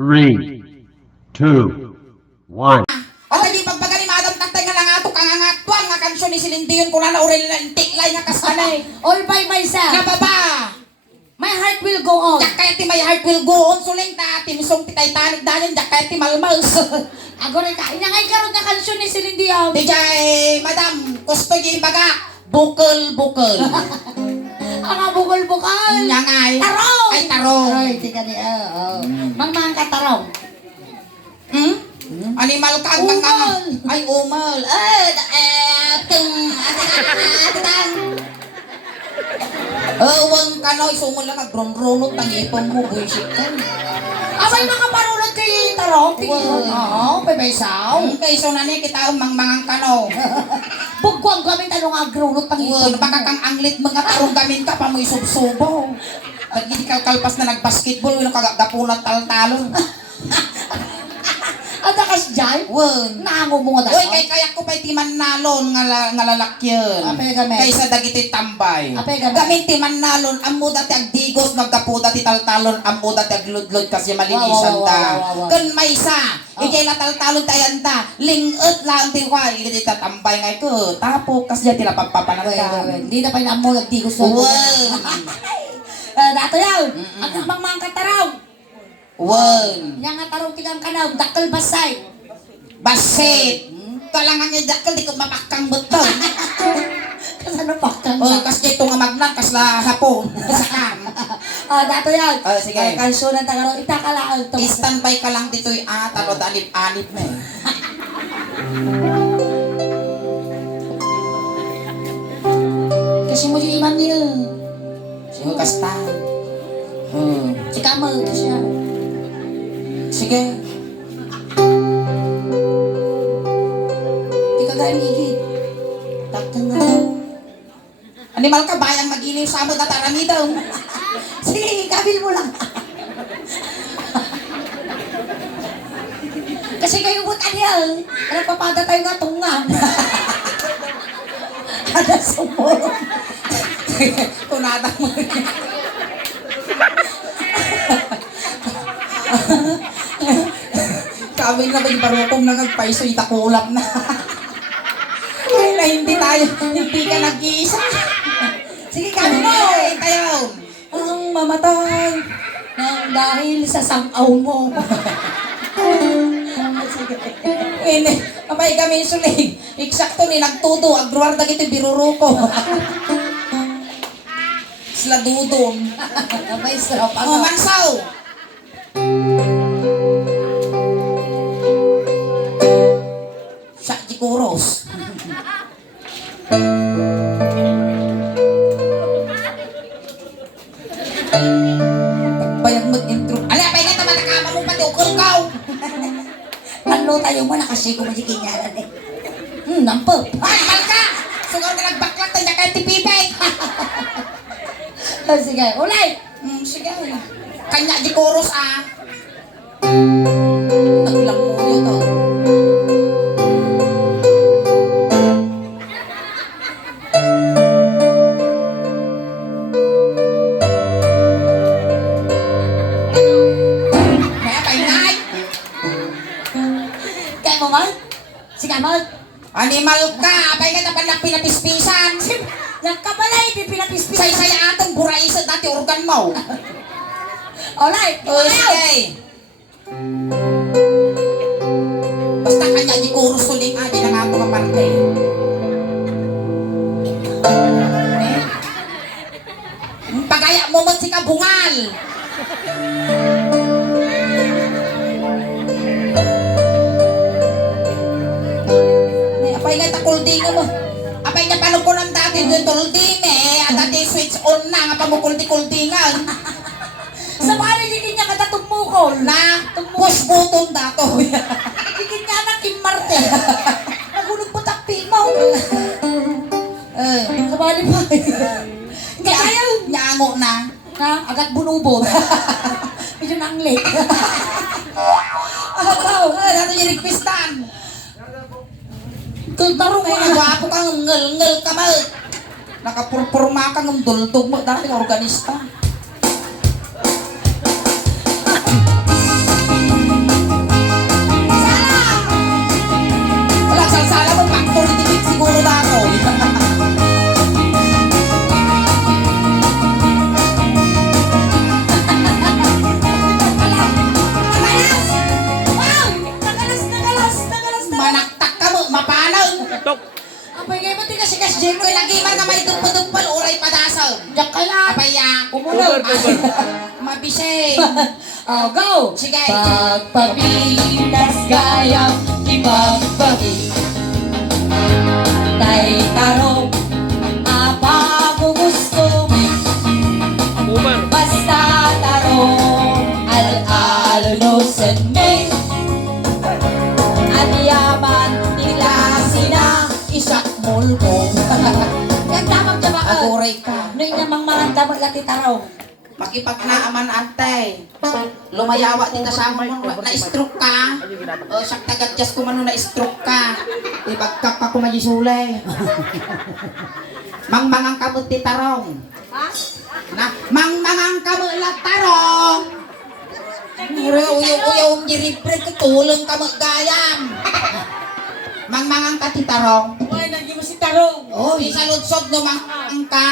3, 2, 1. O lagi pagpagaling madam tantay nga lang ato kang angatuan nga kansyon ni Silindiyon kung na uril na intiklay nga kasanay. All by myself. Nga baba. My heart will go on. Jak kaya ti my heart will go on suling ta ti misong ti Titanic dayon jak kaya ti malmals. Ako rin ka. Inangay karon na kansyon ni Celine Dion. Di jay madam gusto gi baga bukol. Ang bukol-bukol. Nyangay. Tarong. Ay tarong. Ay, tika di. Mang katarong. Animal ka ang Umal. Ay umal. Wang kanoy sumul lang agron-ronot ang ipong mo bullshit ka. Abay nakaparunod kay tarong. Oo, paypaysaw. Kayso na ni kita mang kano. Bugwang gamit anong agrunot pang Well, ipon. baka kang anglit mga tarong gamin ka pa mo isubsubo. Nagiging kalkalpas na nagbasketball, yung kagapunat taltalon. Ang dakas dyan. Well, Nango mo nga uy, daw. kaya ko pa'y timan nalon nga lalakyan. Apay gamit. Kaysa dagiti tambay. Apay gamit. Gamin timan nalon, amo dati agdigos, magkapo dati taltalon, amo dati agludlod kasi malinisan ta. Wow. Kan may isa, ikay taltalon tayan ta, lingot lang tiwa, ikay tambay nga ito. Tapo, kasi dyan tila pagpapanagka. Hindi na pa inamo nagdigos na. Well, Dato yan. Ang mga kataraw. well. Yang nga tarong tigang kanaw. Dakal basay. Basit. Kalangan niya dakal, di ko mapakang betul. Kasano pa kang Oh, kasi ito nga magnan, kasla hapon. Sakam. Dato yan. Sige. Kansunan tagaraw. Itakalaan. I-standby ka lang dito yung talod anip-anip na eh. Kasi mo yung iman niya. Sige, kasta. Si Kamal. Ito siya. Sige. Di ka gaya higit. Dakal na. Animal ka, bayang mag-iliw sa mo na tarami daw. Sige, kabil mo lang. Kasi kayo butan yan. Ano papada tayo nga tungan. Ada sumuro. Tunada mo. Kami na ba yung barukong nagagpaiso, itakulap na. Ay, na hindi ka nag-iisa. Sige, kami mo. Tayo. Ang mamatay nang dahil sa sangaw mo. Ini, abay kami suling. Eksakto ni nagtudo, agruar na kito biruruko. Sila dudong. Abay, sarap Oh, mansaw. Sa jikuros. Bayag mag-intro. Ala, abay nga tama nakama mo pati ukol kaw. Ano tayo mo, nakasi ko majikin niya eh. Nampo. Ay, malka! Sugaw na nagbaklat na niya kaya tipipay. Sige, ulay. Sige. Kanya di chorus ah. Naglang mo yun oh. Kaya paingay. Kaya mo mal? Sige, mal. Animal ka. Paingay na palang pinapispisan. Yung kabalay, di pinapispis. Say-saya atong buraisad dati organ mo. Ulay. Oh, sige. Basta kanya di chorus suling ah. Di na nga ako maparte. Pagaya mo man si kabungal. Apay nga takulding mo. Apay nga paano ko ng dati doon tulding eh. At dati switch on na nga pamukuldi-kuldingan. Sa pari, di niya katatumukol. Na push button dato. Di niya anak imarte. Nagulog po takpi mo. Sa pari pa. Kaya Nyango na. na, agad bunubon. Medyo nanglit. Ako, dato yung requestan. Kultaro mo, nagwapo kang ngel-ngel ka mal. Nakapurpurma kang duldog mo. Dati organista. Jay mo Kung nagimar nga may dumpal-dumpal, uray padasal. Diyak ka lang. Apaya. Kumunod. Mabisay. Oh, go! Sige. Pagpapilas gayam ipagbagi Tay tarong apa mo gusto mo Basta tarong al-alunusan me At yaman nila sina isak mulbong Yan tamang jaba ka Aguray ka. Noy namang maranda maglati tarong Makipagnaaman antay. Lumayawa din kasama mo. Na-stroke ka. O, sak tagadjas ko man na-stroke ka. Ibagkak pa kumajisulay. Mangmangang kamot ti tarong. Na, mangmangang kamot la tarong. Uyaw-uyaw jiripre katulong kamot gayam. Mangmangang ka ti tarong. Uy, naging mo si tarong Oh, isa lutsog no mang ka.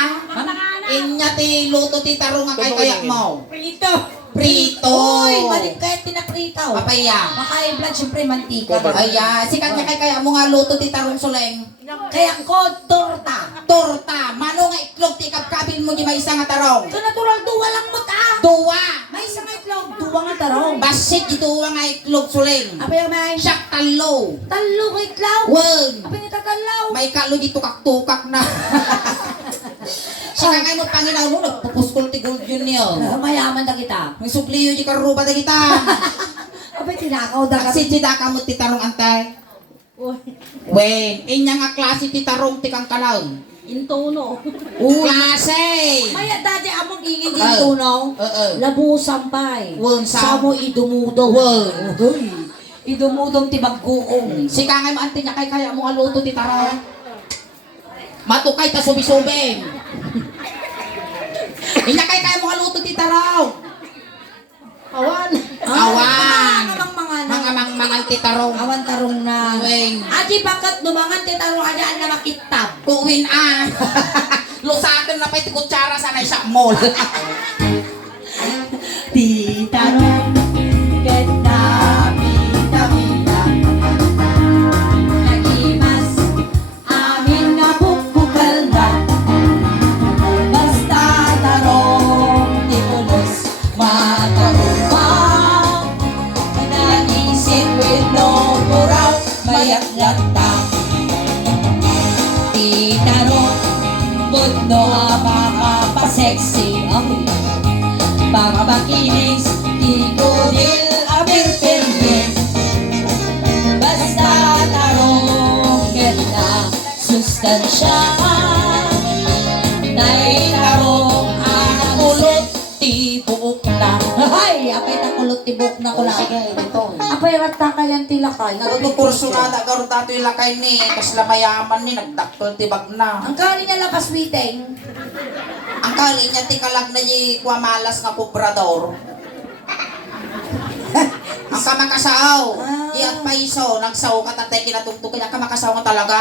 Inya ti luto ti tarong nga kay kaya mo. Prito Prito. Uy, balik kahit pinaprito Papaya. Maka-blood, syempre mantika. Aya, si kanya kay kaya mo nga luto ti tarong suleng. Kaya ko, torta. Torta, mano nga itlog ti kapkabil mo di may isa nga tarong. Ito natural, duwa lang mo ta. Duwa. May isang itlog, duwa nga tarong. Basit ituwa nga itlog suleng. Apa yung may? Siyak talo. Talo ko itlog. Wag. Apa yung tatalaw? May kalo di tukak-tukak na. Siya nga mo panginaw mo, nagpupuskol ti gold yun niyo. Mayaman na kita. May supliyo di karuba na kita. Apa yung tinakaw da ka? Kasi di ka mo ti tarong antay. Wen, inya nga klase ti tarong ti kang kalaw. Intono. Klase. Maya dati among ingin Ah. intono. Oo. Labusan pa'y. Won sa- Samo idumudo. Won. Uy. Idumudong tibagguong. Si kangay mo ante nya kay kaya mo nga luto ti tarong. Matukay ta subi-subing. Inya kay kaya mo nga luto ti tarong. Awan. Awan. Mga ti tarong. Awan tarong na. Weng. Adi bakit dumangan ti tarong adaan na makitab. Kuwin Lusakan na pa iti kutsara sa na isa mall. Ti tarong ket na pita-pita. Nagimas amin na bukbukal na. Basta tarong di tulos matarumang. Nagising with no muraw mayak lata. Ti tarong mundo makapasexy ako. Para makinis, di ko dil abir pirmin. Basta tarong ganda, sustansya. Nay tarong akulot, ti buok na. Ay, apay takulot, ti buok na ko lang. Sige, ito. Apay rata kayang tilakay. Nagtuturso na dagar dato yung lakay ni. Kas lamayaman ni, nagdaktul tibag na. Ang kani niya lakas witeng. Ang kali niya tikalag na di kwamalas nga kubrador. Ang kamakasaw. Di at paiso, nagsaw ka tatay kinatugtog kanya kamakasaw nga talaga.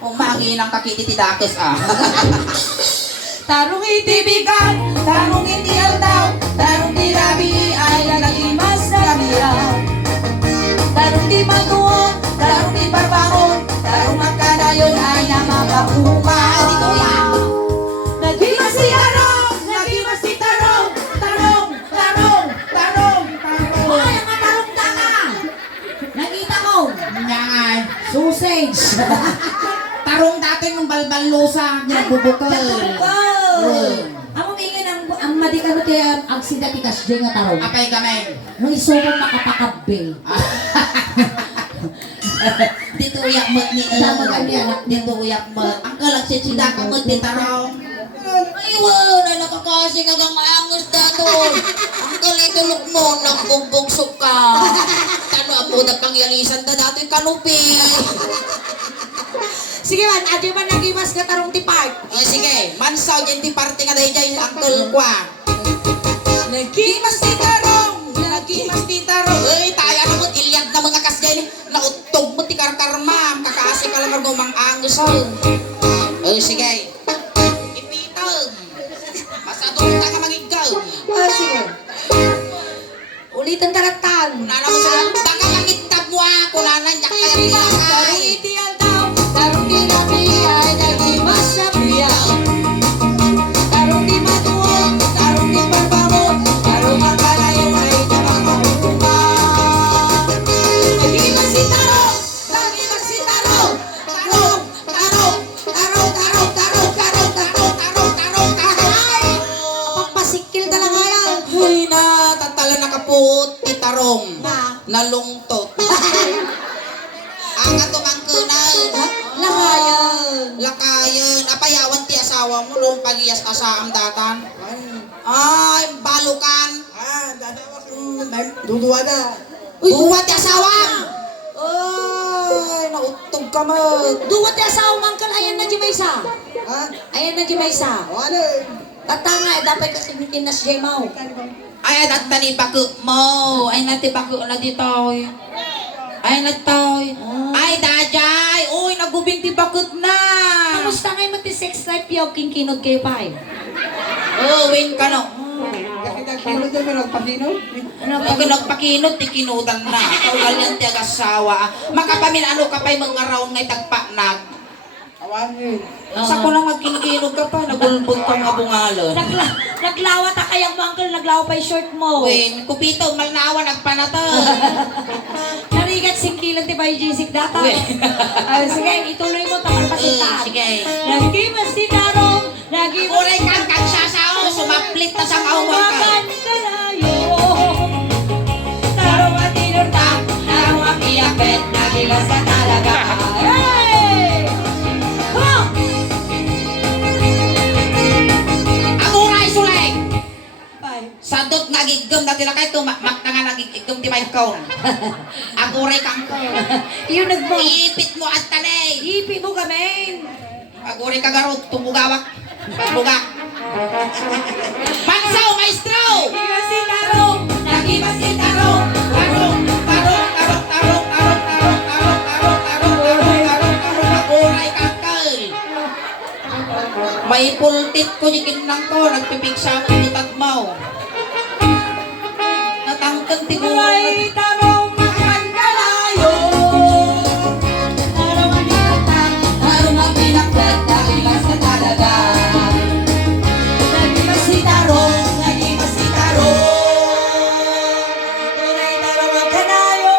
Umagi ng kakiti ti dakes Tarong itibigan, tarong iti aldaw, tarong di labi ay nalagimas na lamiraw. Tarong di matuon, tarong di parbangon, tarong magkadayon ay namapahuma. Dito yan. Nagimas si tarong, nagimas si tarong, tarong, tarong, tarong, tarong. Ay, ang tarong tanga. Nakita ko, Nyan. sausage. Tarong dati ng balbalusa, nagbubukal. Amo ingin ang madikano kaya ang sidatikas di nga tarong. Apay kami. Nung isubong makapakabbe. Dito uyak mat ni Tama ka niya, anak. Dito uyak mat. Ang kalag si Chida ka mat ni tarong. Aywan, ay nakakasing agang angos dato. Ang kalitulog mo, nagbugbog ka. Kano ako na pangyalisan na dato yung kanupi. Sige man, adi man nagimas ka tarong tipag. Sige, mansaw dyan ti parte nga dahil dyan angkol kwa. Nagimas si tarong, Nagimas ti tarong. Uy, taya na mo't ilyag na mga kasgay ni. Nautog mo ti karkarmam. Kakaasi ka lang mga angos. Sige. Ipitag. Masadong ka magigaw. sige. Ulitan taratan. Kunana mo sa baka mangitab mo ako. Kunana niya kaya Tarong tilakay. iti aldaw, tarong di labi ay nagimas asawa mo nung pagiyas ka sa amdatan. Ay, balukan. Duduwa na. Duwat yung asawa. Ay, nautog ka mo. Duwat ya sa umangkal, ayan na di may isa. Ha? Ayan na di may isa. Ano? Tatanga, dapat kasi kinas jay mo. Ay, at tani baku mo. Ay, nati baku na dito. Ay, natoy. Ay, dajay. Uy, nagubing ti bakut na. Kamusta ngayon mati sex life yaw kinkinod kayo pa eh? Oh, win ka no. Kasi nagkinod na may nagpakinod. Pag nagpakinod, ti kinudan na. Kaugal yan ti agasawa. Makapamin ano ka pa'y mga raon ngay tagpanag. Awangin. Sa ko lang magkinkinog ka pa, nagulbog ka nga bungalon. Naglawa ta kayang mo uncle, naglawa pa yung short mo. Win, kupito, malnawa, nagpanatan. Narigat singkilan ti ba yung jisik data? Ay, sige, ituloy mo tamang pasita. Sige. Lagi mas tinarong, lagi mas Kuray kang kagsasao, sumaplit na sa kaumang ka. Makan kalayo. Tarong at inurtang, tarong at iapit, nagilas ka talaga. Hey! Huh! Aguray suleng! Bye. Sadot nagigam na tila kayo, mak na nga nagigam di may kaon. Aguray kang ko. Yung nagmo. Iipit mo at tanay. Ipi mo kami. Aguray ka garot, tumugawak. Buga. Pansaw, maestro! Kasi tarong, lagi mas tinarong. Tarong, tarong, tarong, tarong, tarong, tarong, tarong, tarong, tarong, tarong, tarong, tarong, aguray kang kal. May pultit ko, yikin lang ko, nagpipigsa mo, inutat mo. Natangkang tiguan. Ay, tarong, makan kalayo. Tarong at inurtang, tarong at pinaklat, nagilas ka talaga. Lagi mas tinarong, lagi mas tinarong. Tunay tarong at kanayo.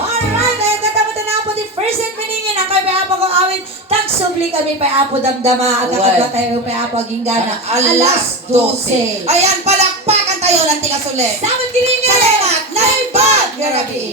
Alright, ay katamutan na po di first and piningin ang kay Payapo kong awit. Tagsubli kami Payapo damdama at nakadwa tayo Payapo ginggana. Alas 12. Ayan, palakpakan tayo ng tiga sulit. Dapat kiringin! Salamat, Naibag! Garabi!